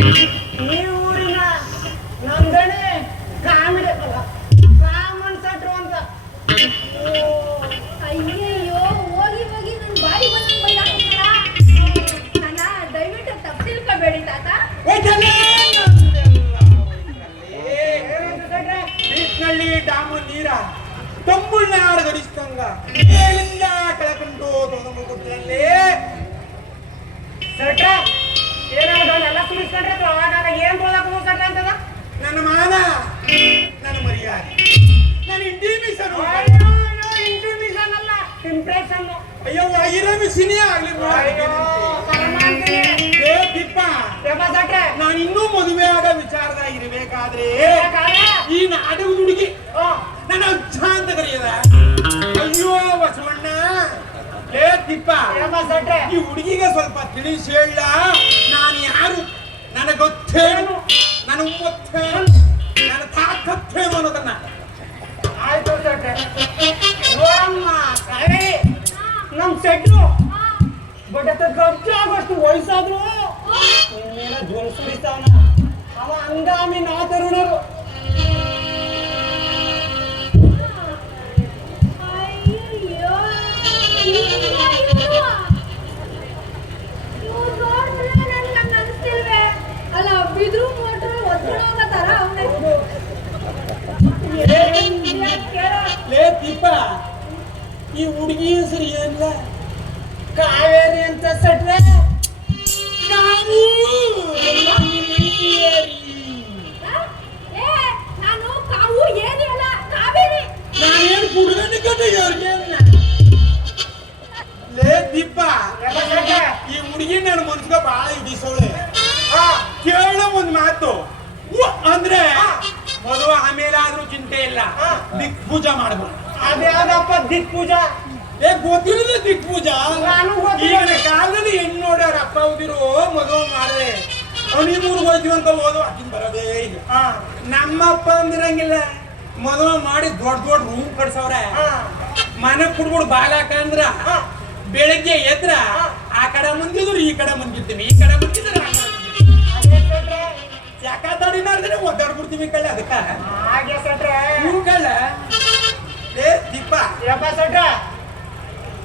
ಈ ಊರಿನ ನಂದಣೆ ಕಾಮಿಡಲ್ಲ ಕಾಮನ್ ಸಟ್ರು ಅಂತ. ಅಯ್ಯಯ್ಯೋ ಹೋಗಿ ಹೋಗಿ ನನ್ ಬಾಡಿ ಬಂದು ಬೈದಾಕಲ್ಲ. ನನ್ನ ದಯವಿಟ್ಟು ತಪ್ಪು ತಿಳ್ಕೊಬೇಡಿ ತಾತ. ಬೀಚ್ನಲ್ಲಿ ಡ್ಯಾಮು ನೀರ ತಂಬುಳ್ನಾಡ ಗಡಿಸ್ತಂಗ ಮೇಲಿಂದ ಕೆಳಕಂಡು ತೊಗೊಂಡ್ಬಿಡ್ತಲ್ಲಿ ಸಟ್ರ ಏನಾಗಲ್ಲ ಸುರಿಸ್ಕೊಂಡ್ರೆ ಅವಾಗ ಏನ್ ತೊಗೊಳಕ್ ಸಟ್ರ ಅಂತದ. ನನ್ನ ಮಾನ ನನ್ನ ಮರ್ಯಾದೆ ನನ್ನ ಇಂಟಿಮಿಷನ್ ಇಂಟಿಮಿಷನ್ ಅಲ್ಲ ಇಂಪ್ರೆಷನ್. ಅಯ್ಯೋ ಆಗಿರೋ ಮಿಷಿನೇ ಆಗ್ಲಿ ನಾನು ಇನ್ನೂ ಮದುವೆ ಆಗ ವಿಚಾರದಾಗ ಇರಬೇಕಾದ್ರೆ ಈ ನಾಟಕದ ಹುಡುಗಿ ನನ್ನ ಅಜ್ಜ ಅಂತ ಕರೆಯದ. ಅಯ್ಯೋ ಬಸವಣ್ಣ ಲೇ ತಿಪ್ಪ ಈ ಹುಡುಗಿಗೆ ಸ್ವಲ್ಪ ತಿಳಿಸಿ ಹೇಳ ನಾನು ಯಾರು, ನನಗೆ ಗೊತ್ತೇನು, ನನ್ನ ಗೊತ್ತೇನು, ನನ್ನ ತಾಕತ್ತೇನು ಅನ್ನೋದನ್ನ. ಆಯ್ತು ಸಟ್ರೆ ನೋಡಮ್ಮ ಸರಿ ನಮ್ ಸೆಟ್ರು ಬಟ್ ಖರ್ಚು ಆಗೋಷ್ಟು ವಯಸ್ಸಾದ್ರು ಇನ್ನೇನ ಧ್ವನಿ ಸುರಿಸ್ತಾವನ. ಅವ ಹಂಗಾಮಿ ನಾ ತರುಣರು. ಅಯ್ಯಯ್ಯೋ ಇವ್ರು ನೋಡಿದ್ರೆ ನನ್ಗೆ ಹಂಗ ಅನಿಸ್ತಿಲ್ವೇ. ಅಲ್ಲ ಬಿದ್ರು ಮೋಟ್ರು ಒತ್ತಡೋಗತ್ತಾರ ಅವನೇ. ಲೇ ತಿಪ್ಪ ಈ ಹುಡುಗಿ ಹೆಸರು ಏನಿಲ್ಲ ಕಾವೇರಿ ಅಂತ ಸಟ್ರೆ ನಾನು ಕಾವು ಏನು ಅಲ್ಲ ಕಾವೇರಿ. ನಾನೇನು ಹುಡುಗನ ಕತೆ ಲೇ ದೀಪ ಈ ಹುಡುಗಿ ನನ್ನ ಮನ್ಸ್ಗ ಬಾಳ ಹಿಡಿಸೋಳೆ. ಕೇಳ ಒಂದ್ ಮಾತು ಅಂದ್ರೆ ಮದುವೆ ಆಮೇಲೆ ಆದ್ರೂ ಚಿಂತೆ ಇಲ್ಲ, ದಿಕ್ ಪೂಜಾ ಮಾಡ್ಬೋದು. ಅದ್ಯಾವ್ದಪ್ಪ ದಿಕ್ ಪೂಜಾ? ಗೊತ್ತಿಲ್ಲ ದಿಕ್ ಪೂಜಾ. ನಾನು ಈಗಿನ ಕಾಲದಲ್ಲಿ ಹೆಣ್ಣು ನೋಡ್ಯಾರ ಅಪ್ಪ ಹೋದಿರು ಮದುವೆ ಮಾಡಿದೆ ಹನಿಮೂರ್ಗೆ ಹೋಯ್ತೀವಿ ಅಂತ ಓದು ಅಕ್ಕಿನ ಬರೋದೇ ಇಲ್ಲ. ನಮ್ಮಪ್ಪ ಅಂದಿರಂಗಿಲ್ಲ, ಮದುವೆ ಮಾಡಿ ದೊಡ್ಡ ದೊಡ್ಡ ರೂಮ್ ಕಟ್ಸವ್ರೆ, ಮನೆ ಕುಡ್ಬಿಡ್ ಬಾಲ ಹಾಕಂದ್ರ ಬೆಳಿಗ್ಗೆ ಎದ್ರ ಆ ಕಡೆ ಮುಂದಿದ್ರು ಈ ಕಡೆ ಮುಂದಿರ್ತೀವಿ, ಈ ಕಡೆ ಮುಂದಿದ್ರೆ ಯಾಕ ತಡಿ ಮಾಡಿದ್ರೆ ಒದ್ದಾಡ್ಬಿಡ್ತೀವಿ ಕಳ್ಳ. ಅದಕ್ಕ ಹಾಗೆ ಸಟ್ರೆ ಕಳ್ಳ ಏ ದೀಪ ಯಪ್ಪ ಸಟ್ರ